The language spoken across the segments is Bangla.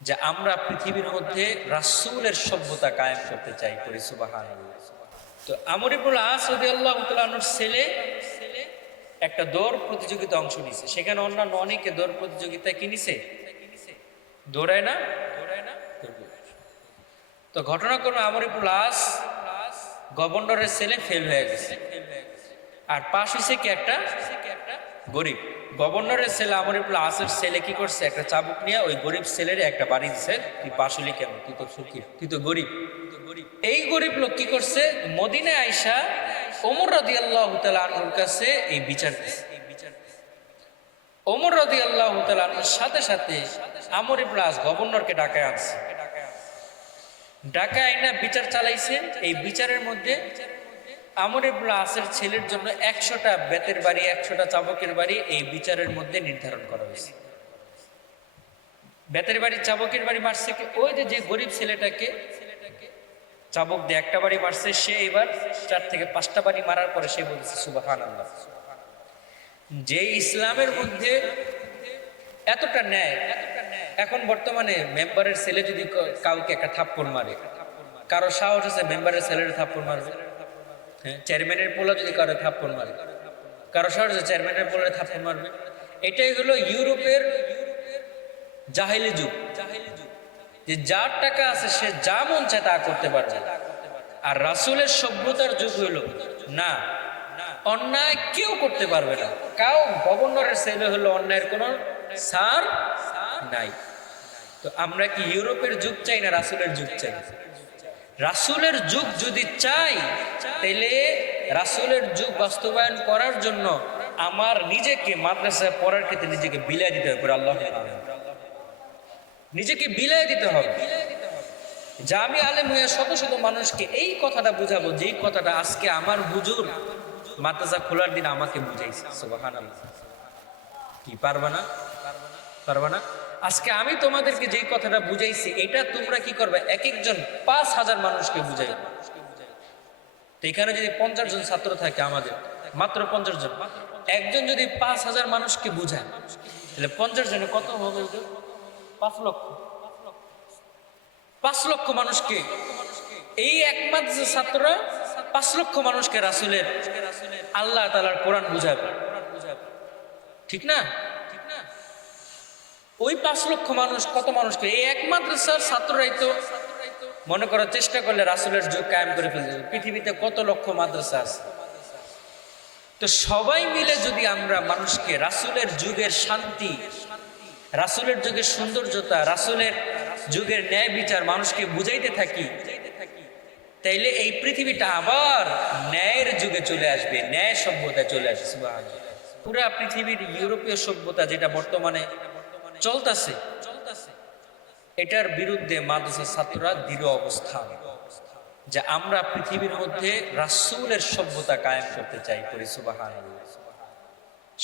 যে আমরা পৃথিবীর মধ্যে রাসূলের সভ্যতা কায়েম করতে চাই, করি সুবহানাল্লাহ। তো আমর ইবনুল আস রাদিয়াল্লাহু তাআলা আনহুর ছেলে একটা দৌড় প্রতিযোগিতা অংশ নিছে। সেখানে অন্যান্য অনেকে দৌড় প্রতিযোগিতায় কি নিছে, দৌড়ায় না। তো ঘটনাক্রমে আমর ইবনুল আস গভর্নরের ছেলে ফেল হয়ে গেছে, আর পাশ হয়েছে কি একটা গরিব। গভর্নরের ছেলে আমর ইবনুল আসের ছেলে কি করছে, একটা চাবুক নিয়ে ওই গরিব ছেলের একটা বাড়ি দিছে, তুই পাশ হইলি কেমন, তুই তো ফকির, তুই তো গরিব। এই গরিব লোক কি করছে, মদিনায় আইসা ওমর রাদিয়াল্লাহু তাআলা আনহুর কাছে এই বিচার দিছে। ওমর রাদিয়াল্লাহু তাআলা আনহুর সাথে সাথে আমর ইবনুল আস গভর্নরকে ডাকায় আনছে। ডাকায় আইনা বিচার চালাইছে। এই বিচারের মধ্যে আমর ইবনুল আসের ছেলের জন্য 100টা বেতের বাড়ি, 100টা চাবকের বাড়ি এই বিচারের মধ্যে নির্ধারণ করা হয়েছে। বেতের বাড়ি, চাবকের বাড়ি মারছে কি, ওই যে গরিব ছেলেটাকে চাবক দিয়ে একটা বাড়ি মারছে, সে এবার 4 থেকে 5টা বাড়ি মারার পরে সে বলছে সুবহানাল্লাহ। যে ইসলামের মধ্যে এতটা ন্যায়, এখন বর্তমানে মেম্বারের ছেলে যদি কাউকে একটা থাপ্পড় মারে, কারো সাহস আছে মেম্বারের ছেলের থাপ্পড় মারবে? হ্যাঁ, চেয়ারম্যানের পোলা যদি কারো থাপ্পড় মারে, কারো সাহস আছে চেয়ারম্যানের পোলারে থাপ্পড় মারবে? এটাই হলো ইউরোপের জাহিলি যুগ, যে যার টাকা আছে সে যা মন চায় তা করতে পারবে। আর রাসূলের সভ্যতার যুগ হইল না, অন্যায় কেউ করতে পারবে না। কাউ গভর্নরের ছেলে হলো অন্যায়ের কোনো সার নাই। তো আমরা কি ইউরোপের যুগ চাই না রাসূলের যুগ চাই? রাসূলের যুগ যদি চাই, তাহলে রাসূলের যুগ বাস্তবায়ন করার জন্য আমার নিজেকে মাদ্রাসায় পড়ার ক্ষেত্রে নিজেকে বিলাই দিতে হবে। আল্লাহ, নিজেকে বিলাই দিতে হবে। যা আমি আলেম হয়ে শত শত মানুষকে এই কথাটা বুঝাবো, যেই কথাটা আজকে আমার হুজুর মাদ্রাসা খোলার দিন আমাকে বুঝাইছে। সুবহানাল্লাহ। কি পারবা না? পারবা না? আজকে আমি তোমাদেরকে যেই কথাটা বুঝাইছি, এটা তোমরা কি করবে, এক একজন 5000 মানুষকে বুঝাই। তো এখানে যদি 50 জন ছাত্র থাকে, আমাদের মাত্র 50 জন, একজন যদি 5000 মানুষকে বুঝায়, তাহলে 50 জনে কত হবে? 5 লক্ষ। 5 লক্ষ মানুষকে, এই একমাত্র ছাত্ররা 5 লক্ষ মানুষকে রাসূলের আল্লাহ তাআলার কোরআন বুঝাবে, ঠিক না? ওই 5 লক্ষ মানুষ কত মানুষকে, এই এক মাদ্রাসার ছাত্ররাই তো মনে করার চেষ্টা করলে রাসূলের যুগ কায়েম করে ফেলতে। পৃথিবীতে কত লক্ষ মাদ্রাসা আছে। তো সবাই মিলে যদি আমরা মানুষকে রাসূলের যুগের শান্তি, রাসূলের যুগের সৌন্দর্যতা, রাসূলের যুগের ন্যায় বিচার মানুষকে বুঝাইতে থাকি, তাইলে এই পৃথিবীটা আবার ন্যায়ের যুগে চলে আসবে, ন্যায় সভ্যতায় চলে আসবে। সুবহানাল্লাহ। পুরা পৃথিবীর ইউরোপীয় সভ্যতা যেটা বর্তমানে চলতেছে, এটার বিরুদ্ধে মাদ্রাসার ছাত্ররা দৃঢ় অবস্থান, যে আমরা পৃথিবীর মধ্যে রাসূলের সভ্যতা কায়েম করতে চাই, করি সুবহানাল্লাহ।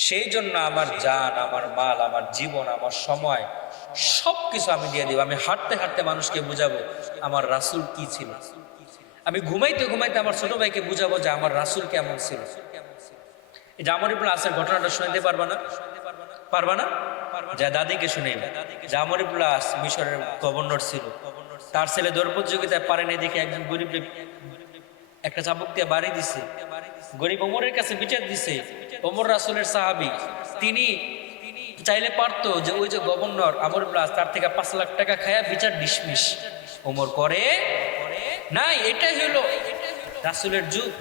সেই জন্য আমার জান, আমার মাল, আমার জীবন, আমার সময় সবকিছু আমি দিয়ে দিব। আমি হাঁটতে হাঁটতে মানুষকে বুঝাবো আমার রাসূল কি ছিল। আমি ঘুমাইতে ঘুমাইতে আমার ছোট ভাইকে বুঝাবো যে আমার রাসূল কেমন ছিল। এই যে আমর ইবনুল আসের ঘটনাটা শুনতে পারবা না? পারবা না? যা দাদিকে শুনাইবে। যে আমর ইবনুল আস মিশরের গভর্নর ছিল, তার ছেলে দৌড় প্রতিযোগিতায় পারে নাই দেখে একজন গরিব একটা চাবুক দিয়ে বাড়ি দিছে। গরিব ওমরের কাছে বিচার দিছে। ওমর রাসূলের সাহাবী, তিনি চাইলে পারতো যে ওই যে গভর্নর আমর ইবনুল আস, তার থেকে 5 লাখ টাকা খায়া বিচার ডিসমিস। ওমর করে নাই। এটাই হলো রাসূলের যুগ।